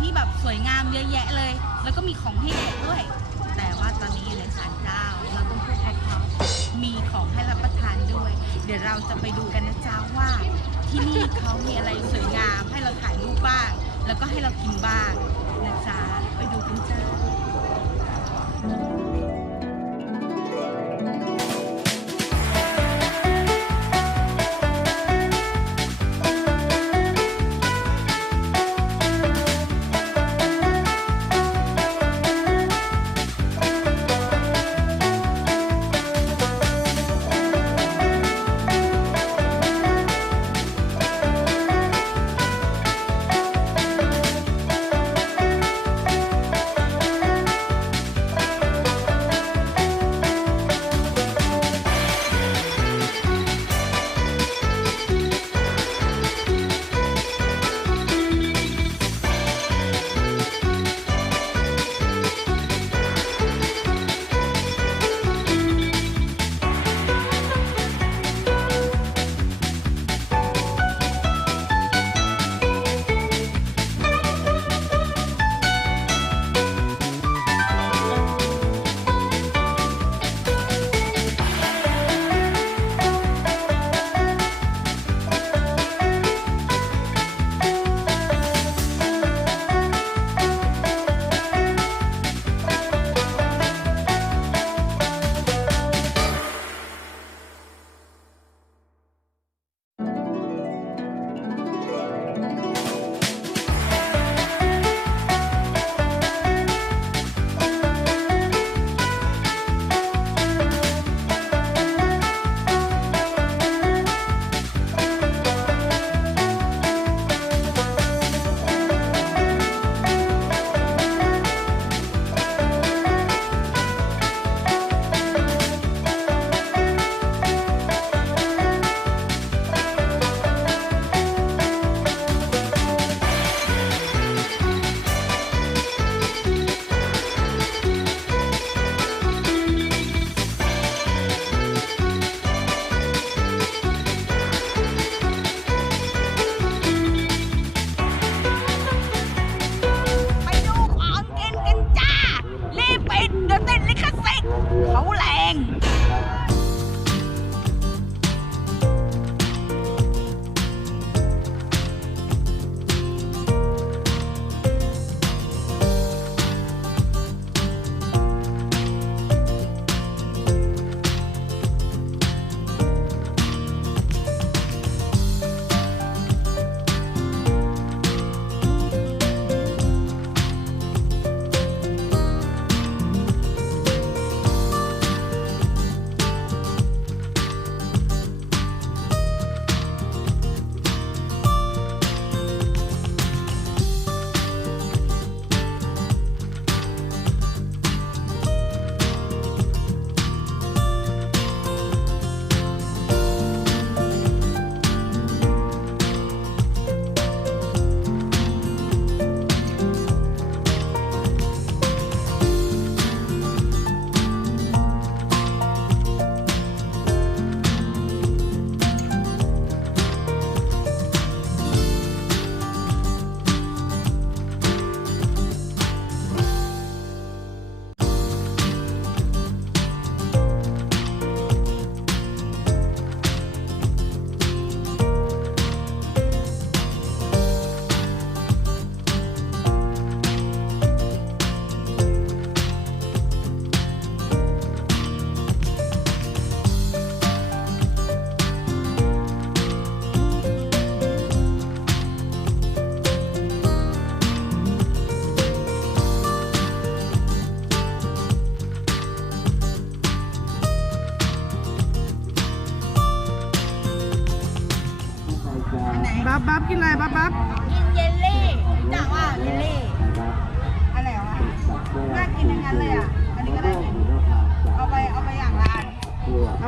ที่แบบสวยงามเยอะแยะเลย แล้วก็มีของให้เด็กด้วย แต่ว่าตอนนี้อยู่ในศาลเจ้า เราต้องพูดเพราะๆมีของให้รับประทานด้วย เดี๋ยวเราจะไปดูกันนะจ๊ะว่า ที่นี่เขามีอะไรสวยงาม ให้เราถ่ายรูปบ้าง แล้วก็ให้เรากินบ้างนะจ๊ะไปดูกันจ้าไป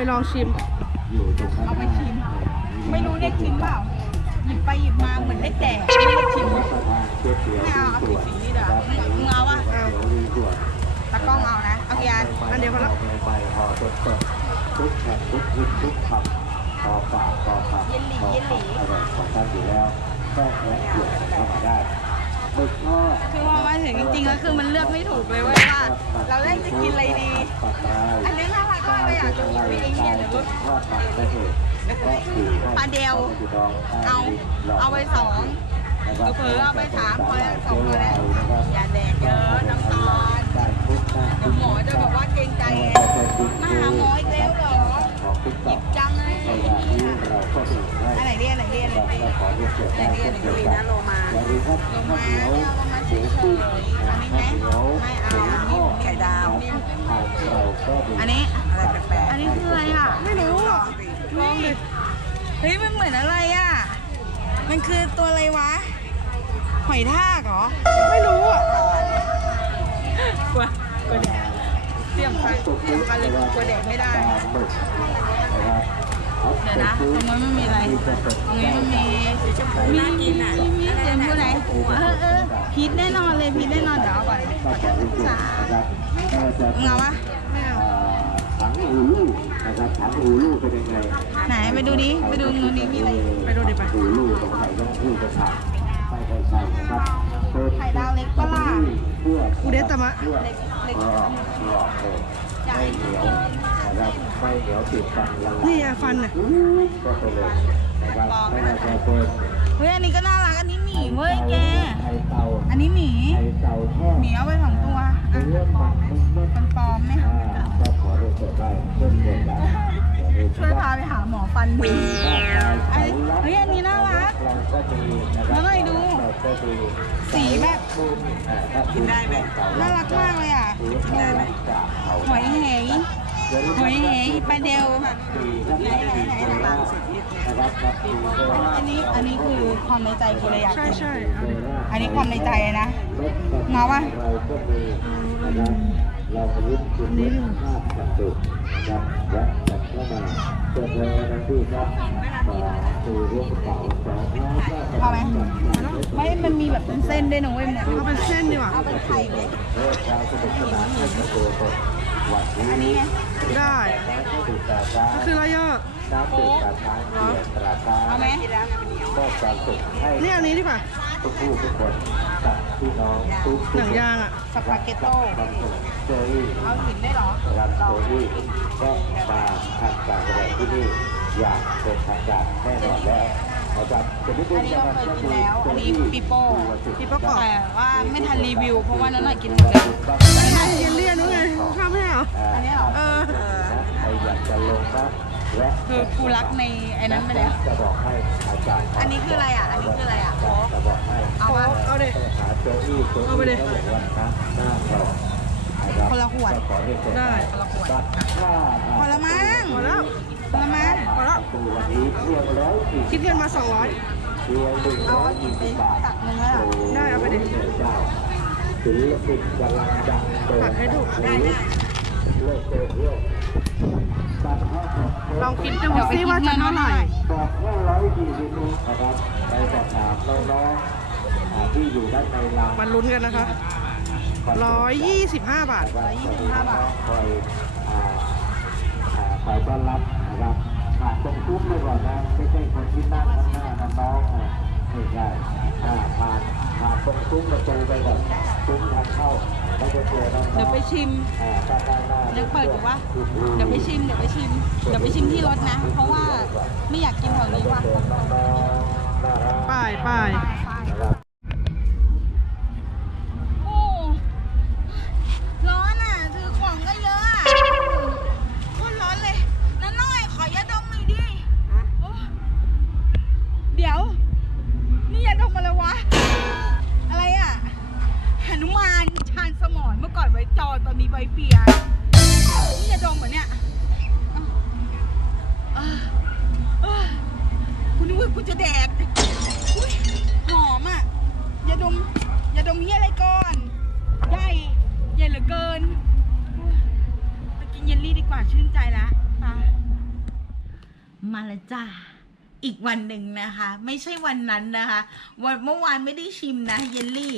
ไปลองชิมเอาไปชิม ไม่รู้เรียกชิมเปล่า หยิบไปหยิบมาเหมือนได้แดกไม่ได้ชิมไม่เอาเอาสีสีนี่เด้อมึงเอาวะตากล้องเอานะ เอากี่อันอันเดียวพอละไปพอสดสดทุกแผ่นทุกชิ้นทุกคำพอปากพอคำเย็นหลีพอเย็นหลีคำอร่อยของท่านอยู่แล้วก็แวะเกี่ยวกันเข้ามาได้ คือพอมาถึงจริงๆแล้วคือมันเลือกไม่ถูกเลยเว้ยว่า เราเล่นจะกินอะไรดี อันนี้น่ารักมากเลยอยากจะกินไอ้เนี่ยหรือว่าทอดปลาเอะก็คือปลาเดียว เอา เอาไปสองเผลอเอาไปสามพอแล้วสองพอแล้วอย่าแดกเยอะ อนอะไรอะ มันคือตัวอะไรวะ หอยทากเหรอ ไม่รู้อะกลัวกลัวแดดเสี่ยงไปเสี่ยงไปเลยกลัวแดดไม่ได้ปลาหมึกนะครับเดี๋ยวนะตรงนู้นไม่มีอะไรตรงนี้มันมีมีน่ากินอะมีเสียงผู้ไหนเออเออพีทแน่นอนเลยพีทแน่นอนเดี๋ยวเอาก่อนก็จะรู้สึกนะครับไม่ว่าจะมึงเอาปะไม่เอา ถังหูลูนะครับถังหูลูกเป็นยังไงไหนไปดูดิไปดูนู้นดิมีอะไรไปดูดิไปหูลูกสงสัยต้องพูดภาษาไม่ใช่ใช่นะครับไข่ดาวเล็กปล่ะเพื่ออูเดตมะเล็กเล็กหลอกเลยไม่เหนียวนะครับไม่เหนียวติดฟันละลายนี่ฟันน่ะก็ไปเลยนะครับไม่น่าจะเป็นเฮ้ยอันนี้ก็น่า เว้ยแกไข่เตาอันนี้หมีไข่เตาทอดหมีเอาไปสองตัว อะเรื่องมันมันมันปลอมไหมอ่าก็ขอเรียนเชิญได้เช่นเดียวกันช่วยพาไปหาหมอฟันดีอันนี้เฮ้ยอันนี้น่ารักเราก็ดีนะครับแล้วหน่อยดูเราก็ดีสีแบบกินได้ไหมน่ารักมากเลยอะกินได้ไหมหอยเหย หอยเหยปลาเดลนะครับครับอันนี้อันนี้คือความในใจกูเลยอยากใช่กินใช่เอาดิอันนี้ความในใจนะเงาว่าเราผลิตคุณภาพสัตว์นะครับจากเข้ามาจะเจอในตู้ครับมาตู้รวมกระเป๋าสองร้อยก็เอาไหมไม่มันมีแบบเป็นเส้นด้วยนะเว้ยเนี่ยเอาเป็นเส้นดีกว่าเอาเป็นไข่เลยเริ่ม อันนี้ไงได้ตื่นตาช้าก็คือราย่อน้ำตื่นตาช้าเปลี่ยนตราช้าเอาไหมนี่อันนี้ดีกว่าทุกผู้ทุกคนกับพี่น้องทุกหนังยางอะสปาเกตโต้เจอาหินได้เหรอรันโซรี่ก็มาทำการแสดงที่นี่อย่างเป็นทางการแน่นอนแล้ว นะครับจะไม่อันได้นี้เราการเคยกินแล้ว อันนี้ปีโป้ปีโป้กรอบแต่ว่าไม่ทันรีวิว เพราะว่านั้นหน่อยกินหมดแล้วนี่ไงเยลลี่อันนู้นไงชอบไม่เหรออันนี้เหรอ เออใครอยากจะลงนะและคือกูรักในไอ้นั้นไปแล้วจะบอกให้อาจารย์อันนี้คืออะไรอะ อันนี้คืออะไรอะจะบอกให้เอามาเอาดิหาโจอี้โจเอาไปดิอี้ก็บอกว่าหน้าเรานะครับคนละขวดก็ขอให้เกิดได้ คนละขวดบัตรค่าพอละมั้งหมดแล้วพอละมั้งพอแล้ว คิดเงินมา200เพียงหนึ่งเอาร้อยหินยี่ไปสิบบาทตักนึงแล้วเหรอได้เอาไปดิเจ้าศิลปินกำลังดังโด่งตักให้ถูกได้ได้เลิกโซเชียลบัตรห้าสิบลองคิดดูซิว่าจะเท่าไหร่บอกว่าร้อยยี่สิบนะครับไปสอบถามน้องๆอ่าที่อยู่ด้านในลานมันลุ้นกันนะคะ125บาทร้อยยี่สิบห้าบาทคอยอ่าอ่าคอยต้อนรับนะครับ ผ่าตรงทุ้มไปก่อนนะไม่ใช่คนที่นั่งข้างหน้านะน้องอะไม่ใช่อ่าผ่านผ่านตรงซุ้มประตูไปก่อนซุ้มทางเข้าแล้วจะเจอน้องๆเดี๋ยวไปชิม อ่าด้านหน้ายังเปิดอยู่ปะเดี๋ยวไปชิม เดี๋ยวไปชิม เดี๋ยวไปชิมที่รถนะ เพราะว่าไม่อยากกินแถวนี้ว่ะเจอน้องๆน่ากป้ายป้าย กูจะแดกอุ๊ยหอมอะ อย่าดม อย่าดมเฮียอะไรก่อนใหญ่ใหญ่เหลือเกินไปกินเยลลี่ดีกว่าชื่นใจละไป มาแล้วจ้าอีกวันหนึ่งนะคะ ไม่ใช่วันนั้นนะคะ วันเมื่อวานไม่ได้ชิมนะเยลลี่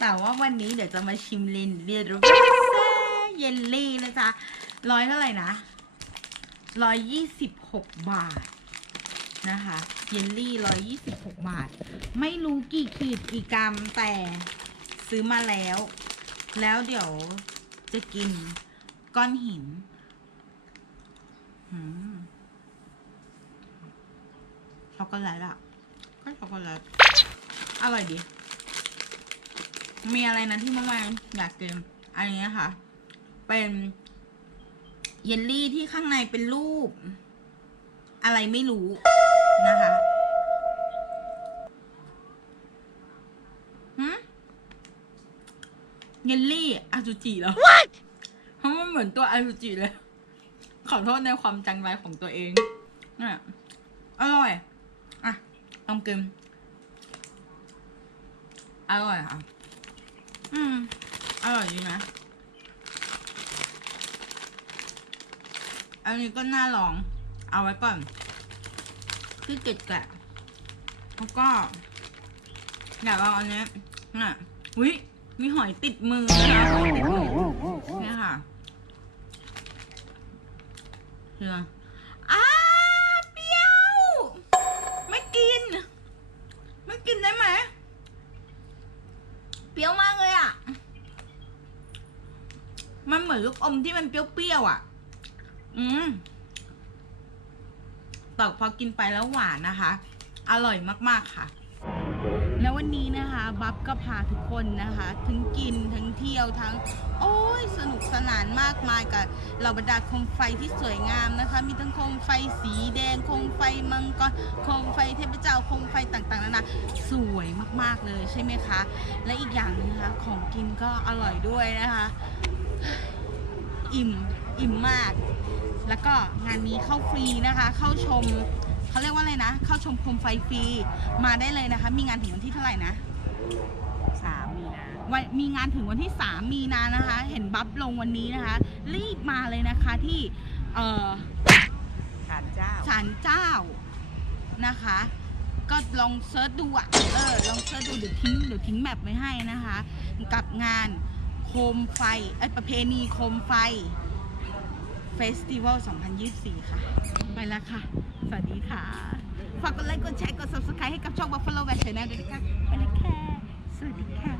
แต่ว่าวันนี้เดี๋ยวจะมาชิมเลนเรียนรู้เยลลี่นะจ๊ะร้อยเท่าไหร่นะร้อยยี่สิบหกบาท นะคะเยลลี่ร้อยยี่สิบหกบาท ไม่รู้กี่ขีดกี่กรัมแต่ซื้อมาแล้ว แล้วเดี๋ยวจะกินก้อนหินหช็อกโกแลตอะก็ช็อกโกแลตอร่อยดี มีอะไรนะที่เมื่อวานอยากกินอันนี้ค่ะ เป็นเยลลี่ที่ข้างในเป็นรูป อะไรไม่รู้ นะคะหืมเยลลี่อาจูจิเหรอเพราะมันเหมือนตัวอาจูจิเลย ขอโทษในความจังไรของตัวเองเนี่ยอร่อย อะลองกินอร่อยค่ะ อืม อร่อยดีนะอันนี้ก็น่าลอง เอาไว้ก่อน ที่เกล็ดแกะแล้วก็อยากลองอันนี้น่ะวิมีหอยติดมือนะคะหอยติดมือเนี่ยค่ะเชื่ออ้าเปรี้ยว ไม่กิน ไม่กินได้ไหมเปรี้ยวมากเลยอะ มันเหมือนลูกอมที่มันเปรี้ยวๆอะ อืม แต่พอกินไปแล้วหวานนะคะ อร่อยมากๆค่ะ แล้ววันนี้นะคะบัฟก็พาทุกคนนะคะ ทั้งกินทั้งเที่ยวทั้ง โอ้ยสนุกสนานมากมายกับเหล่าบรรดาโคมไฟที่สวยงามนะคะ มีทั้งโคมไฟสีแดงโคมไฟมังกรโคมไฟเทพเจ้าโคมไฟต่างๆนานาสวยมากๆเลยใช่ไหมคะ และอีกอย่างนึงนะคะของกินก็อร่อยด้วยนะคะ อิ่มอิ่มมาก แล้วก็งานนี้เข้าฟรีนะคะ เข้าชมเขาเรียกว่าอะไรนะ เข้าชมโคมไฟฟรีมาได้เลยนะคะ มีงานถึงวันที่เท่าไหร่นะสามมีนาวันมีงานถึงวันที่3มีนานะคะ เห็นบัฟลงวันนี้นะคะ รีบมาเลยนะคะที่เอ่อฐานเจ้าศาลเจ้านะคะ ก็ลองเซิร์ชดูอะเออลองเซิร์ชดูเดี๋ยวทิ้งเดี๋ยวทิ้งแมปไว้ให้นะคะ กับงานโคมไฟเอ้ยประเพณีโคมไฟเฟสติวัล 2024 ค่ะ ไปแล้วค่ะ สวัสดีค่ะ ฝากกดไลค์ กดแชร์ กด subscribe ให้กับช่อง Buffalo West Channel ด้วยนะคะไปแล้วค่ะ สวัสดีค่ะ